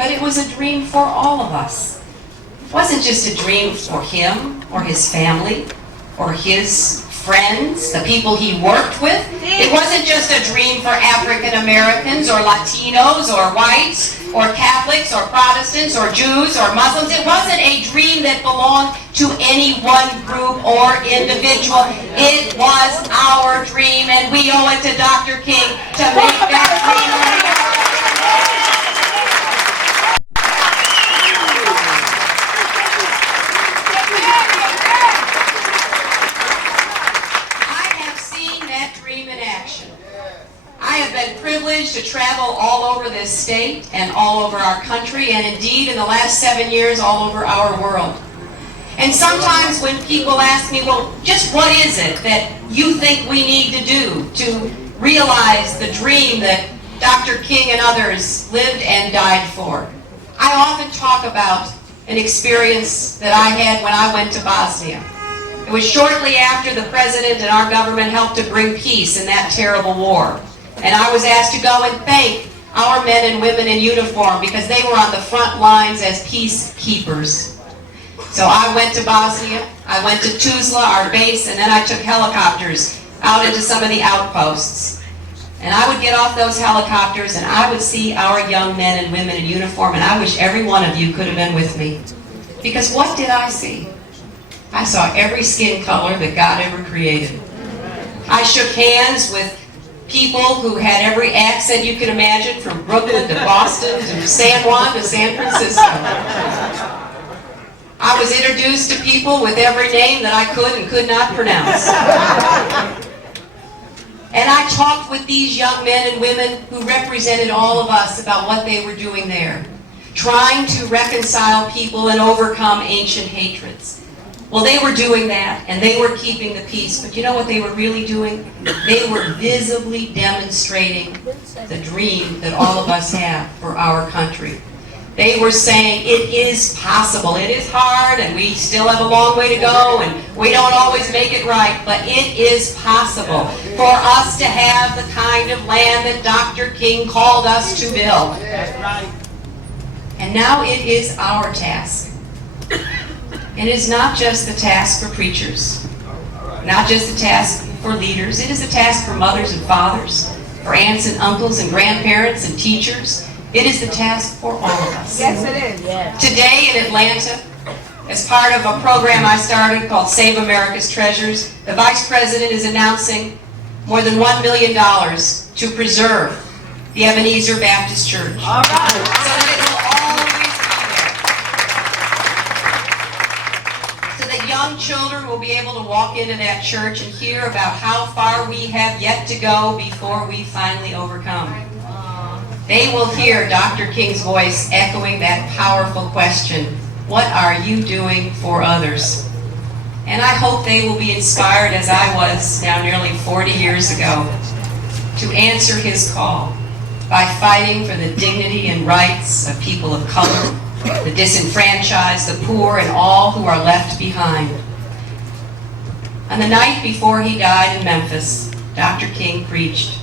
but it was a dream for all of us. It wasn't just a dream for him or his family or his friends, the people he worked with. It wasn't just a dream for African Americans or Latinos or whites or Catholics or Protestants or Jews or Muslims. It wasn't a dream that belonged to any one group or individual. It was our dream, and we owe it to Dr. King to make that dream a reality. I have been privileged to travel all over this state and all over our country, and indeed in the last 7 years all over our world. And sometimes when people ask me, well, just what is it that you think we need to do to realize the dream that Dr. King and others lived and died for? I often talk about an experience that I had when I went to Bosnia. It was shortly after the president and our government helped to bring peace in that terrible war. And I was asked to go and thank our men and women in uniform because they were on the front lines as peacekeepers. So I went to Bosnia, I went to Tuzla, our base, and then I took helicopters out into some of the outposts. And I would get off those helicopters and I would see our young men and women in uniform, and I wish every one of you could have been with me. Because what did I see? I saw every skin color that God ever created. I shook hands with people who had every accent you could imagine, from Brooklyn to Boston to San Juan to San Francisco. I was introduced to people with every name that I could and could not pronounce. And I talked with these young men and women who represented all of us about what they were doing there, trying to reconcile people and overcome ancient hatreds. Well, they were doing that, and they were keeping the peace, but you know what they were really doing? They were visibly demonstrating the dream that all of us have for our country. They were saying it is possible. It is hard, and we still have a long way to go, and we don't always make it right, but it is possible for us to have the kind of land that Dr. King called us to build. And now it is our task. It is not just the task for preachers, not just a task for leaders. It is a task for mothers and fathers, for aunts and uncles and grandparents and teachers. It is the task for all of us. Yes, it is. Yes. Today in Atlanta, as part of a program I started called Save America's Treasures, the Vice President is announcing more than $1 million to preserve the Ebenezer Baptist Church. All right. So that it will always young children will be able to walk into that church and hear about how far we have yet to go before we finally overcome. They will hear Dr. King's voice echoing that powerful question, what are you doing for others? And I hope they will be inspired, as I was now nearly 40 years ago, to answer his call by fighting for the dignity and rights of people of color, the disenfranchised, the poor, and all who are left behind. On the night before he died in Memphis, Dr. King preached,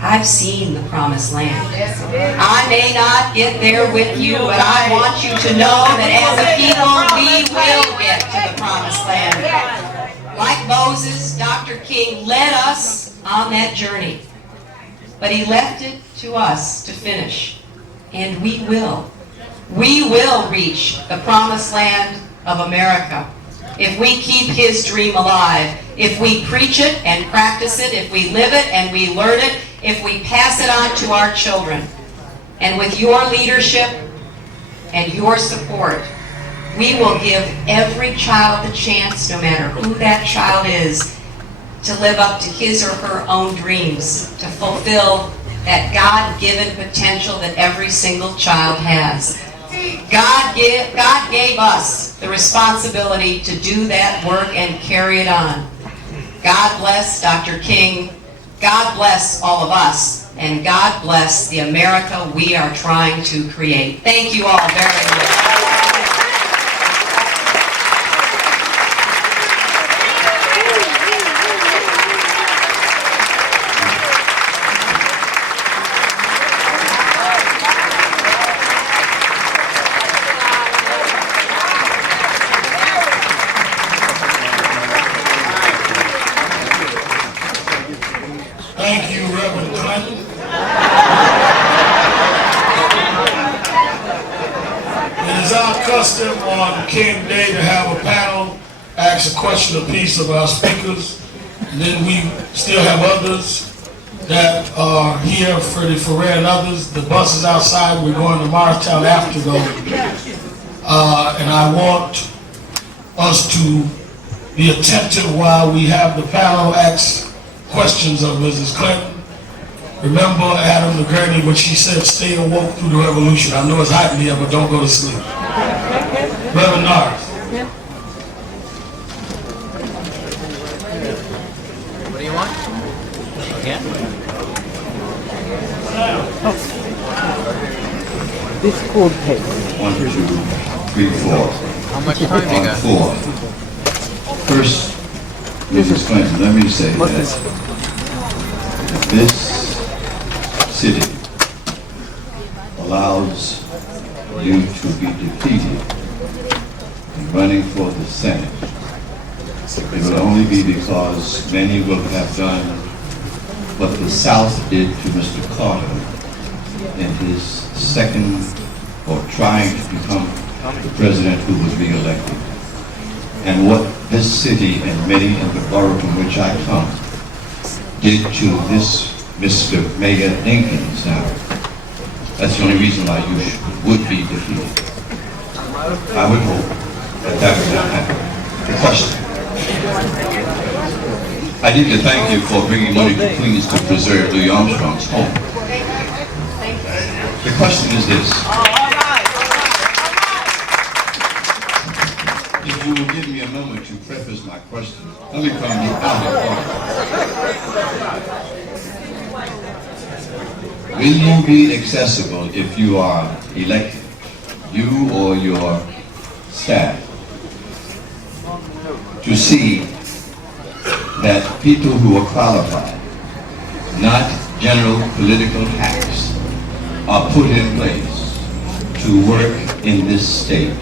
I've seen the promised land. I may not get there with you, but I want you to know that as a people, we will get to the promised land. Like Moses, Dr. King led us on that journey, but he left it to us to finish, and we will. We will reach the promised land of America if we keep his dream alive, if we preach it and practice it, if we live it and we learn it, if we pass it on to our children. And with your leadership and your support, we will give every child the chance, no matter who that child is, to live up to his or her own dreams, to fulfill that God-given potential that every single child has. God gave us the responsibility to do that work and carry it on. God bless Dr. King. God bless all of us. And God bless the America we are trying to create. Thank you all very much. custom on King Day to have a panel ask a question apiece of our speakers. And then we still have others that are here, Freddie Ferrer and others. The bus is outside. We're going to Morristown after though. And I want us to be attentive while we have the panel ask questions of Mrs. Clinton. Remember Adam McGurney when she said, stay awoke through the revolution. I know it's hot in here, but don't go to sleep. Reverend Norris. What do you want? Again? This cold case. 1, 2, 3, 4. How much time you got? 4. First, Mrs. Clinton, let me say that this city allows you to be defeated in running for the Senate. It will only be because many will have done what the South did to Mr. Carter in his second, or trying to become the president who was re-elected. And what this city and many in the borough from which I come did to this Mr. Mayor Dinkins now. That's the only reason why you would be defeated. I would hope that that would not happen. The question. I need to thank you for bringing money to Queens to preserve Louis Armstrong's home. The question is this. If you will give me a moment to preface my question, let me come to out of order. Will you be accessible if you are elected, you or your staff, to see that people who are qualified, not general political hacks, are put in place to work in this state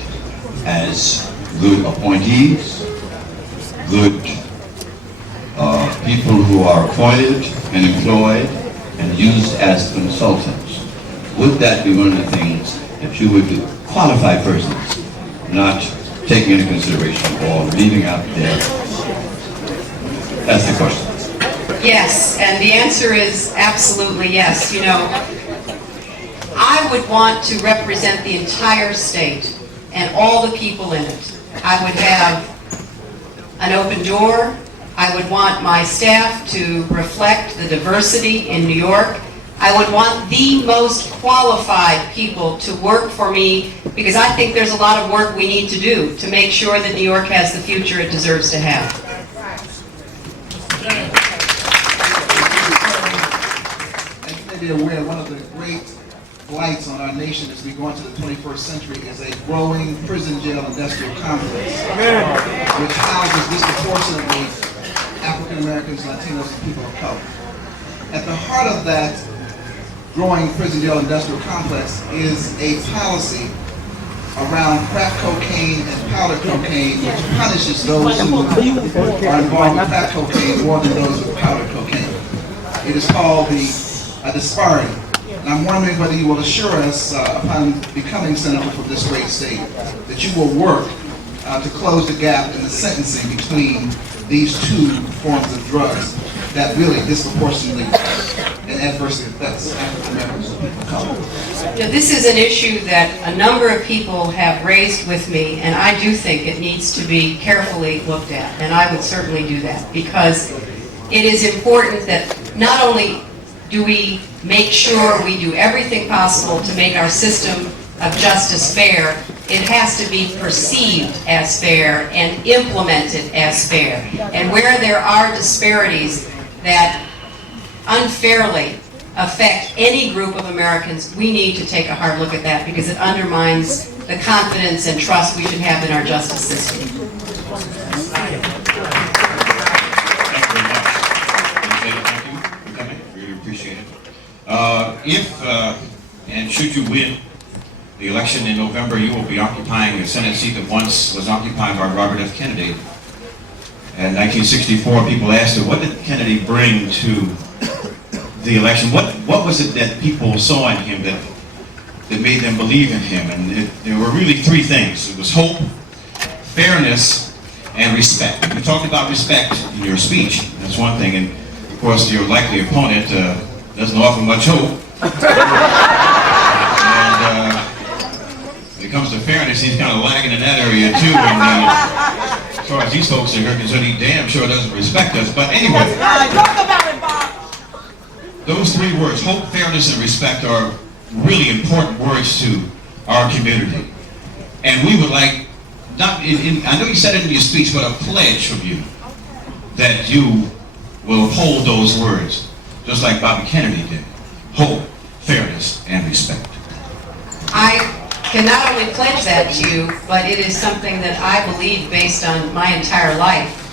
as good appointees, good people who are appointed and employed and used as consultants? Would that be one of the things that you would do? Qualified persons, not taking into consideration or leaving out there. That's the question. Yes, and the answer is absolutely yes. You know, I would want to represent the entire state and all the people in it. I would have an open door. I would want my staff to reflect the diversity in New York. I would want the most qualified people to work for me because I think there's a lot of work we need to do to make sure that New York has the future it deserves to have. As you may be aware, one of the great blights on our nation as we go into the 21st century is a growing prison jail industrial complex, which houses disproportionately African Americans, Latinos, and people of color. At the heart of that growing prison jail industrial complex is a policy around crack cocaine and powder cocaine, which punishes those who are involved with crack cocaine more than those with powder cocaine. It is called the disparity. And I'm wondering whether you will assure us, upon becoming senator from this great state, that you will work to close the gap in the sentencing between these two forms of drugs that really disproportionately and adversely affects African Americans and people of color. Now, this is an issue that a number of people have raised with me, and I do think it needs to be carefully looked at, and I would certainly do that, because it is important that not only do we make sure we do everything possible to make our system of justice fair, it has to be perceived as fair and implemented as fair. And where there are disparities that unfairly affect any group of Americans, we need to take a hard look at that because it undermines the confidence and trust we should have in our justice system. Thank you for coming. Really appreciate it. If and should you win the election in November, you will be occupying a Senate seat that once was occupied by Robert F. Kennedy. In 1964, people asked her, what did Kennedy bring to the election? What was it that people saw in him that that made them believe in him. And there were really three things. It was hope, fairness, and respect. You talked about respect in your speech. That's one thing. And of course, your likely opponent doesn't offer much hope. And when it comes to fairness, he's kind of lagging in that area too. And as far as these folks are concerned, he damn sure doesn't respect us. But anyway, Talk about it, Bob. those three words, hope, fairness, and respect, are really important words to our community. And we would like, I know you said it in your speech, but a pledge from you that you will uphold those words, just like Bobby Kennedy did. Hope, fairness, and respect. I can not only pledge that to you, but it is something that I believe, based on my entire life,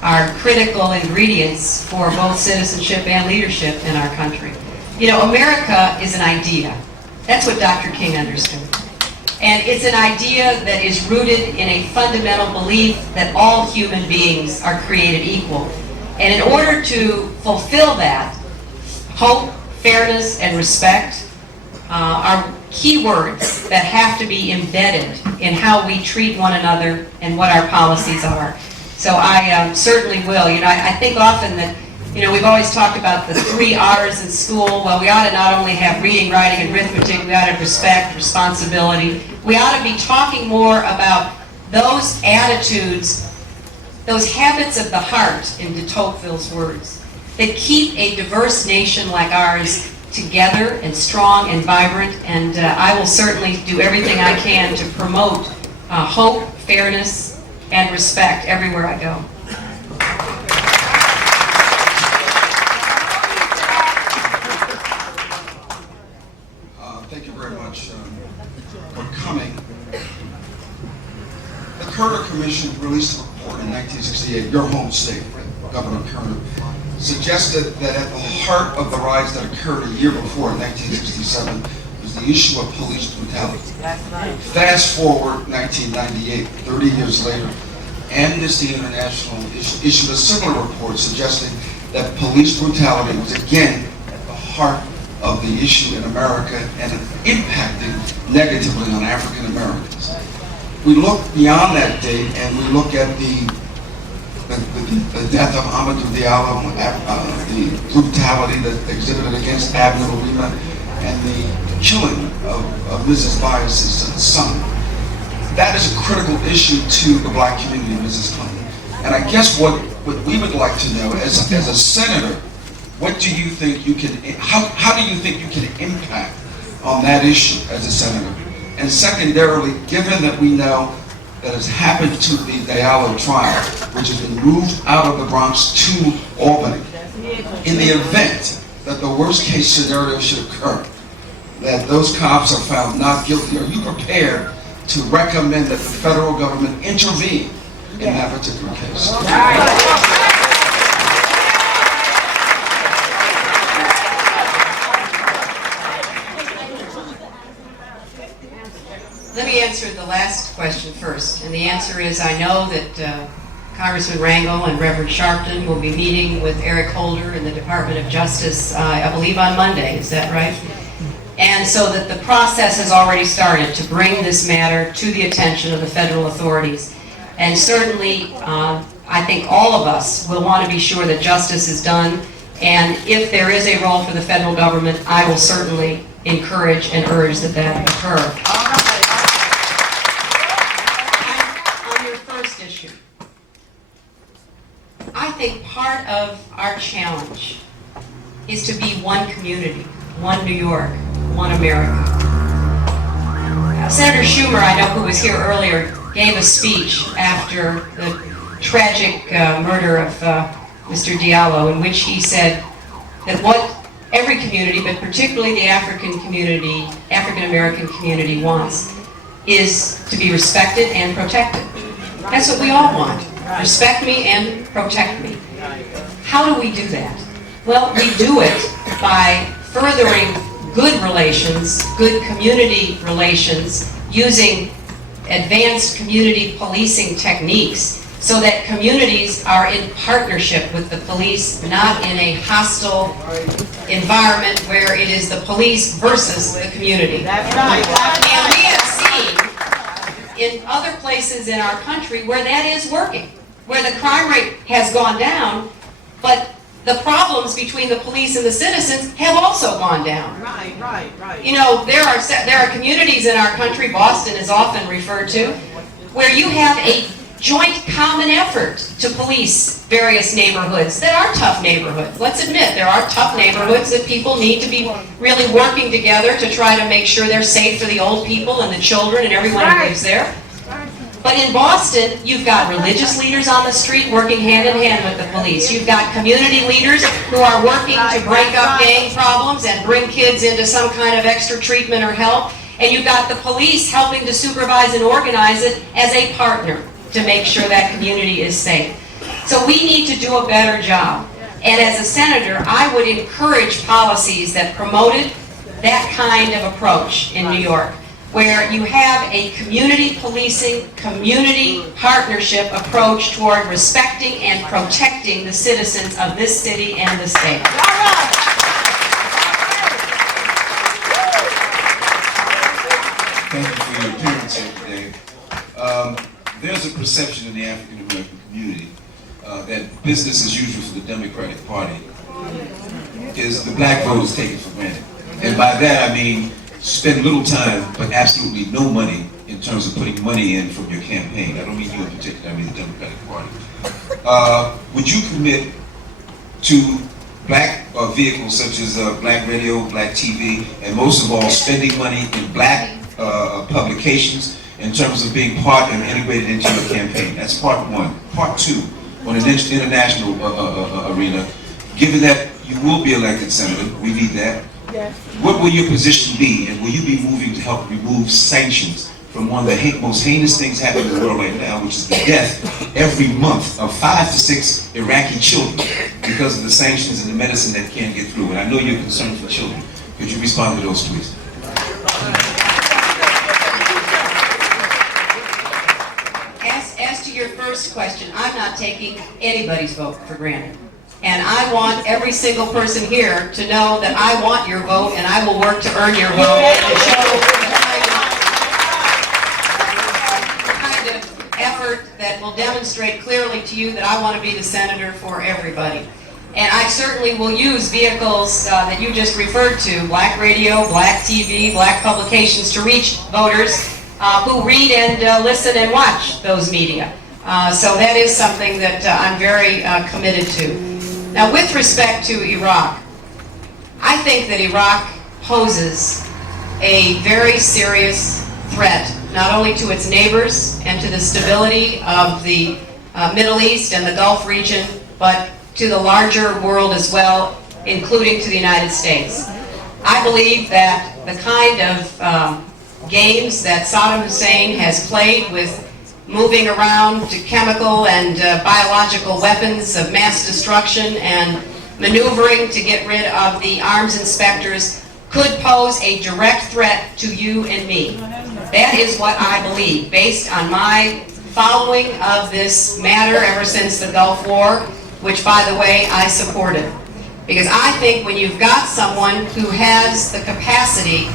are critical ingredients for both citizenship and leadership in our country. You know, America is an idea. That's what Dr. King understood. And it's an idea that is rooted in a fundamental belief that all human beings are created equal. And in order to fulfill that, hope, fairness, and respect are key words that have to be embedded in how we treat one another and what our policies are. So I certainly will. You know, I think often that, you know, we've always talked about the 3 R's in school. Well, we ought to not only have reading, writing, and arithmetic, we ought to have respect, responsibility. We ought to be talking more about those attitudes, those habits of the heart, in de Tocqueville's words, that keep a diverse nation like ours together and strong and vibrant. And I will certainly do everything I can to promote hope, fairness, and respect everywhere I go. Thank you very much for coming. The Carter Commission released a report in 1968, your home state, Governor Carter, suggested that at the heart of the riots that occurred a year before, in 1967, was the issue of police brutality. Fast forward 1998, 30 years later, Amnesty International issued a similar report suggesting that police brutality was again at the heart of the issue in America and impacting negatively on African Americans. We look beyond that date and we look at the death of Amadou Diallo, the brutality that exhibited against Abner Louima, and the killing of Mrs. Bias's son. That is a critical issue to the black community, Mrs. Clinton. And I guess what we would like to know, as a senator, what do you think you can, how do you think you can impact on that issue as a senator? And secondarily, given that we know that has happened to the Diallo trial, which has been moved out of the Bronx to Albany, in the event that the worst case scenario should occur, that those cops are found not guilty, are you prepared to recommend that the federal government intervene in that particular case? Let me answer the last question first. And the answer is, I know that Congressman Rangel and Reverend Sharpton will be meeting with Eric Holder in the Department of Justice, I believe on Monday, is that right? And so that the process has already started to bring this matter to the attention of the federal authorities. And certainly, I think all of us will want to be sure that justice is done. And if there is a role for the federal government, I will certainly encourage and urge that that occur. On your first issue, I think part of our challenge is to be one community, one New York, one America. Senator Schumer, I know, who was here earlier, gave a speech after the tragic murder of Mr. Diallo, in which he said that what every community, but particularly the African community, African American community, wants is to be respected and protected. That's what we all want. Respect me and protect me. How do we do that? Well, we do it by furthering good relations, good community relations, using advanced community policing techniques so that communities are in partnership with the police, not in a hostile environment where it is the police versus the community. That's right. And we have seen in other places in our country where that is working, where the crime rate has gone down, but the problems between the police and the citizens have also gone down. Right. You know, there are communities in our country, Boston is often referred to, where you have a joint common effort to police various neighborhoods that are tough neighborhoods. Let's admit, there are tough neighborhoods that people need to be really working together to try to make sure they're safe for the old people and the children and everyone who lives there. But in Boston, you've got religious leaders on the street working hand in hand with the police. You've got community leaders who are working to break up gang problems and bring kids into some kind of extra treatment or help. And you've got the police helping to supervise and organize it as a partner to make sure that community is safe. So we need to do a better job. And as a senator, I would encourage policies that promoted that kind of approach in New York, where you have a community policing, community partnership approach toward respecting and protecting the citizens of this city and the state. Thank you for your appearance here today. There's a perception in the African American community that business as usual for the Democratic Party is the black vote is taken for granted. And by that I mean spend little time but absolutely no money in terms of putting money in from your campaign. I don't mean you in particular, I mean the Democratic Party. Would you commit to black vehicles such as black radio, black TV, and most of all spending money in black publications in terms of being part and integrated into your campaign? That's part one. Part two, on an international arena, given that you will be elected senator, we need that. Yes. What will your position be, and will you be moving to help remove sanctions from one of the most heinous things happening in the world right now, which is the death every month of 5 to 6 Iraqi children because of the sanctions and the medicine that can't get through? And I know you're concerned for children. Could you respond to those, please? As to your first question, I'm not taking anybody's vote for granted. And I want every single person here to know that I want your vote and I will work to earn your vote and show the kind of effort that will demonstrate clearly to you that I want to be the senator for everybody. And I certainly will use vehicles that you just referred to, black radio, black TV, black publications, to reach voters who read and listen and watch those media. So that is something that I'm very committed to. Now, with respect to Iraq, I think that Iraq poses a very serious threat, not only to its neighbors and to the stability of the Middle East and the Gulf region, but to the larger world as well, including to the United States. I believe that the kind of games that Saddam Hussein has played with moving around to chemical and biological weapons of mass destruction and maneuvering to get rid of the arms inspectors could pose a direct threat to you and me. That is what I believe, based on my following of this matter ever since the Gulf War, which, by the way, I supported. Because I think when you've got someone who has the capacity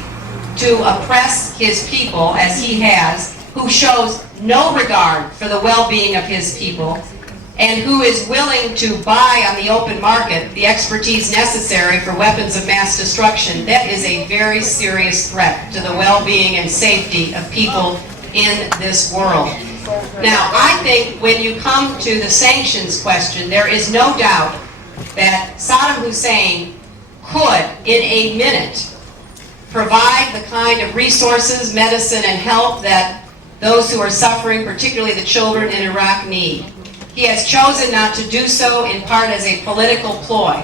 to oppress his people, as he has, who shows no regard for the well-being of his people, and who is willing to buy on the open market the expertise necessary for weapons of mass destruction, that is a very serious threat to the well-being and safety of people in this world. Now, I think when you come to the sanctions question, there is no doubt that Saddam Hussein could, in a minute, provide the kind of resources, medicine, and help that those who are suffering, particularly the children in Iraq, need. He has chosen not to do so, in part as a political ploy.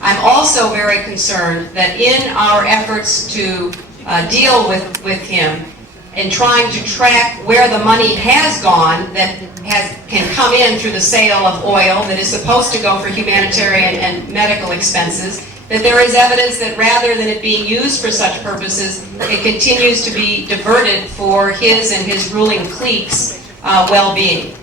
I'm also very concerned that in our efforts to deal with him and trying to track where the money has gone that can come in through the sale of oil that is supposed to go for humanitarian and medical expenses, that there is evidence that rather than it being used for such purposes, it continues to be diverted for his and his ruling clique's well-being.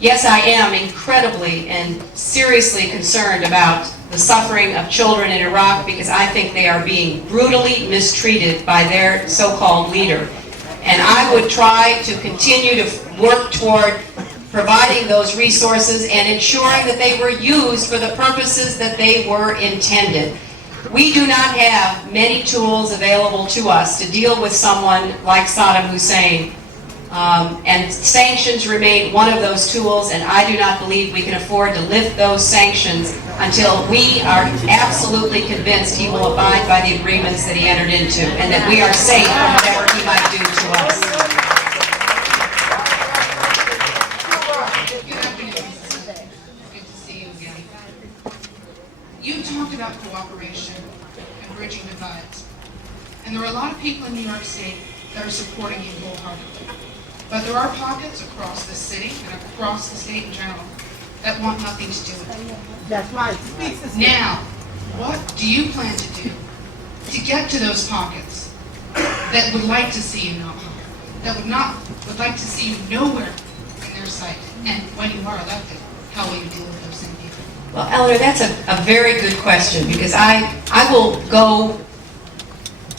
Yes, I am incredibly and seriously concerned about the suffering of children in Iraq because I think they are being brutally mistreated by their so-called leader. And I would try to continue to work toward providing those resources and ensuring that they were used for the purposes that they were intended. We do not have many tools available to us to deal with someone like Saddam Hussein. And sanctions remain one of those tools, and I do not believe we can afford to lift those sanctions until we are absolutely convinced he will abide by the agreements that he entered into, and that we are safe from whatever he might do to us. Good afternoon, Mrs. Good to see you again. You talked about cooperation and bridging divides, and there are a lot of people in New York State that are supporting you wholeheartedly. But there are pockets across the city and across the state in general that want nothing to do with it. That's right. Now, what do you plan to do to get to those pockets that would like to see you not here, that would like to see you nowhere in their sight? And when you are elected, how will you deal with those same people? Well, Eleanor, that's a very good question, because I will go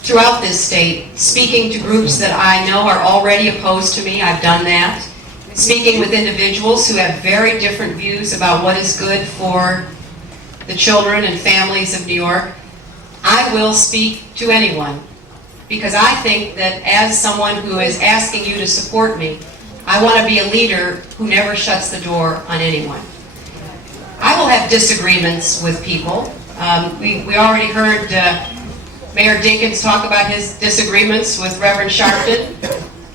throughout this state, speaking to groups that I know are already opposed to me. I've done that. Speaking with individuals who have very different views about what is good for the children and families of New York. I will speak to anyone, because I think that as someone who is asking you to support me, I want to be a leader who never shuts the door on anyone. I will have disagreements with people. We already heard Mayor Dinkins talk about his disagreements with Reverend Sharpton.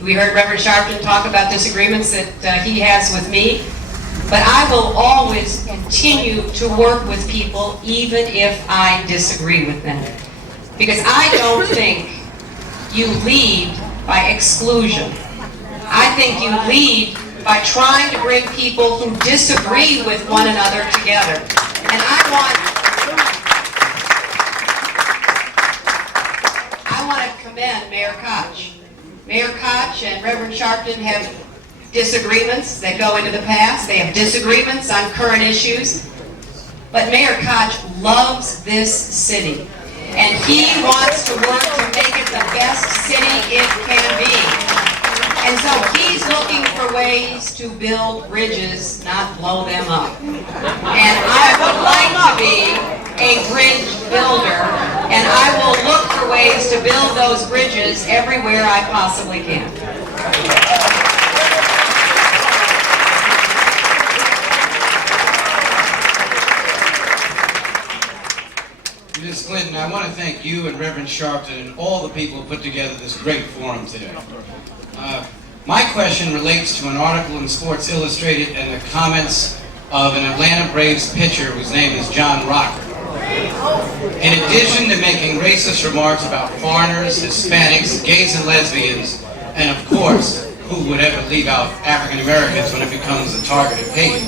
We heard Reverend Sharpton talk about disagreements that he has with me. But I will always continue to work with people even if I disagree with them. Because I don't think you lead by exclusion. I think you lead by trying to bring people who disagree with one another together. And I want to commend Mayor Koch. Mayor Koch and Reverend Sharpton have disagreements that go into the past. They have disagreements on current issues. But Mayor Koch loves this city. And he wants to work to make it the best city it can be. And so he's looking for ways to build bridges, not blow them up. And I would like to be a bridge builder, and I will look for ways to build those bridges everywhere I possibly can. Ms. Clinton, I want to thank you and Reverend Sharpton and all the people who put together this great forum today. My question relates to an article in Sports Illustrated and the comments of an Atlanta Braves pitcher whose name is John Rocker. In addition to making racist remarks about foreigners, Hispanics, gays and lesbians, and of course, who would ever leave out African Americans when it becomes a target of hate,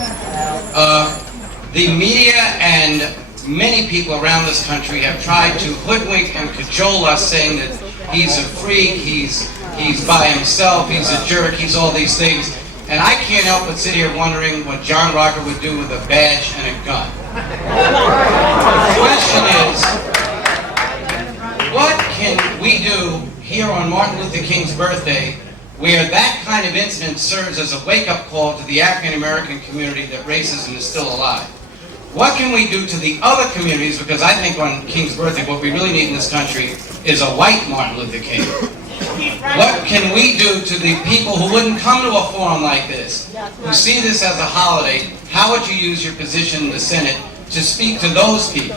the media and many people around this country have tried to hoodwink and cajole us, saying that he's a freak, he's by himself, he's a jerk, he's all these things. And I can't help but sit here wondering what John Rocker would do with a badge and a gun. The question is, what can we do here on Martin Luther King's birthday where that kind of incident serves as a wake-up call to the African American community that racism is still alive? What can we do to the other communities? Because I think on King's birthday, what we really need in this country is a white Martin Luther King. What can we do to the people who wouldn't come to a forum like this, who see this as a holiday? How would you use your position in the Senate to speak to those people?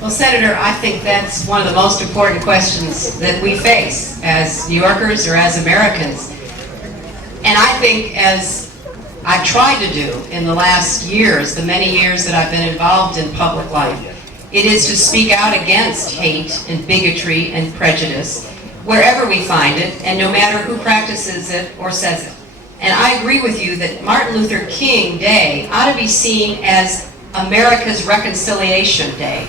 Well, Senator, I think that's one of the most important questions that we face as New Yorkers or as Americans. And I think, as I've tried to do in the last years, the many years that I've been involved in public life, it is to speak out against hate and bigotry and prejudice wherever we find it, and no matter who practices it or says it. And I agree with you that Martin Luther King Day ought to be seen as America's Reconciliation Day,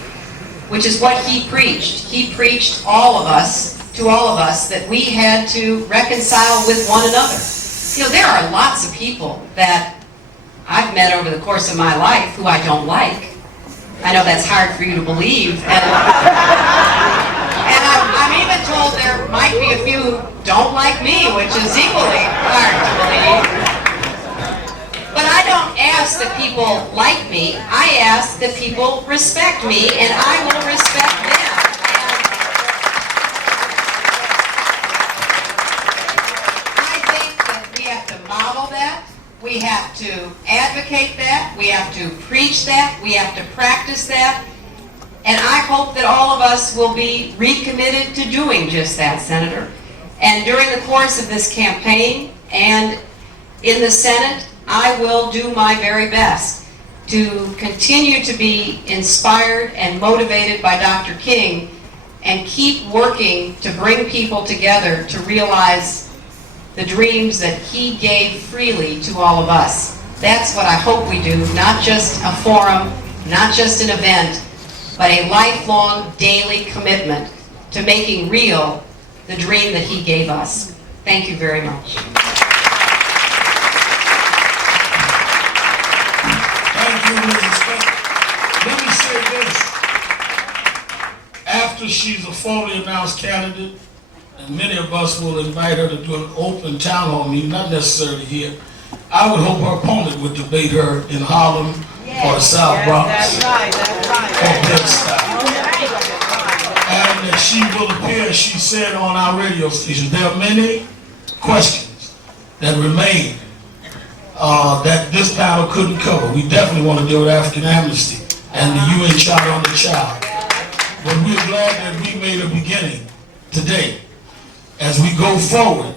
which is what he preached. He preached to all of us, that we had to reconcile with one another. You know, there are lots of people that I've met over the course of my life who I don't like. I know that's hard for you to believe. And I'm even told there might be a few who don't like me, which is equally hard to believe. But I don't ask that people like me. I ask that people respect me, and I will respect them. And I think that we have to model that. We have to advocate that. We have to preach that. We have to practice that. And I hope that all of us will be recommitted to doing just that, Senator. And during the course of this campaign and in the Senate, I will do my very best to continue to be inspired and motivated by Dr. King and keep working to bring people together to realize the dreams that he gave freely to all of us. That's what I hope we do, not just a forum, not just an event, but a lifelong daily commitment to making real the dream that he gave us. Thank you very much. Thank you, Mrs. Speaker. Let me say this. After she's a formally announced candidate, and many of us will invite her to do an open town hall meeting, not necessarily here, I would hope her opponent would debate her in Harlem or the South Bronx. That's right, that's right. Or Bed-Stuy. And that she will appear, as she said on our radio station. There are many questions that remain that this panel couldn't cover. We definitely want to deal with African amnesty and the UN Charter on the Child. But we're glad that we made a beginning today as we go forward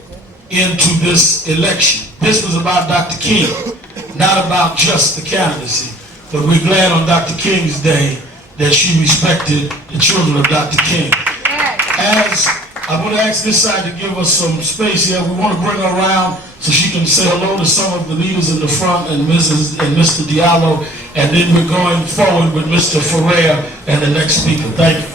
into this election. This was about Dr. King, not about just the candidacy. But we're glad on Dr. King's day that she respected the children of Dr. King. As I would ask this side to give us some space here, we want to bring her around so she can say hello to some of the leaders in the front and Mr. Diallo, and then we're going forward with Mr. Ferrer and the next speaker. Thank you.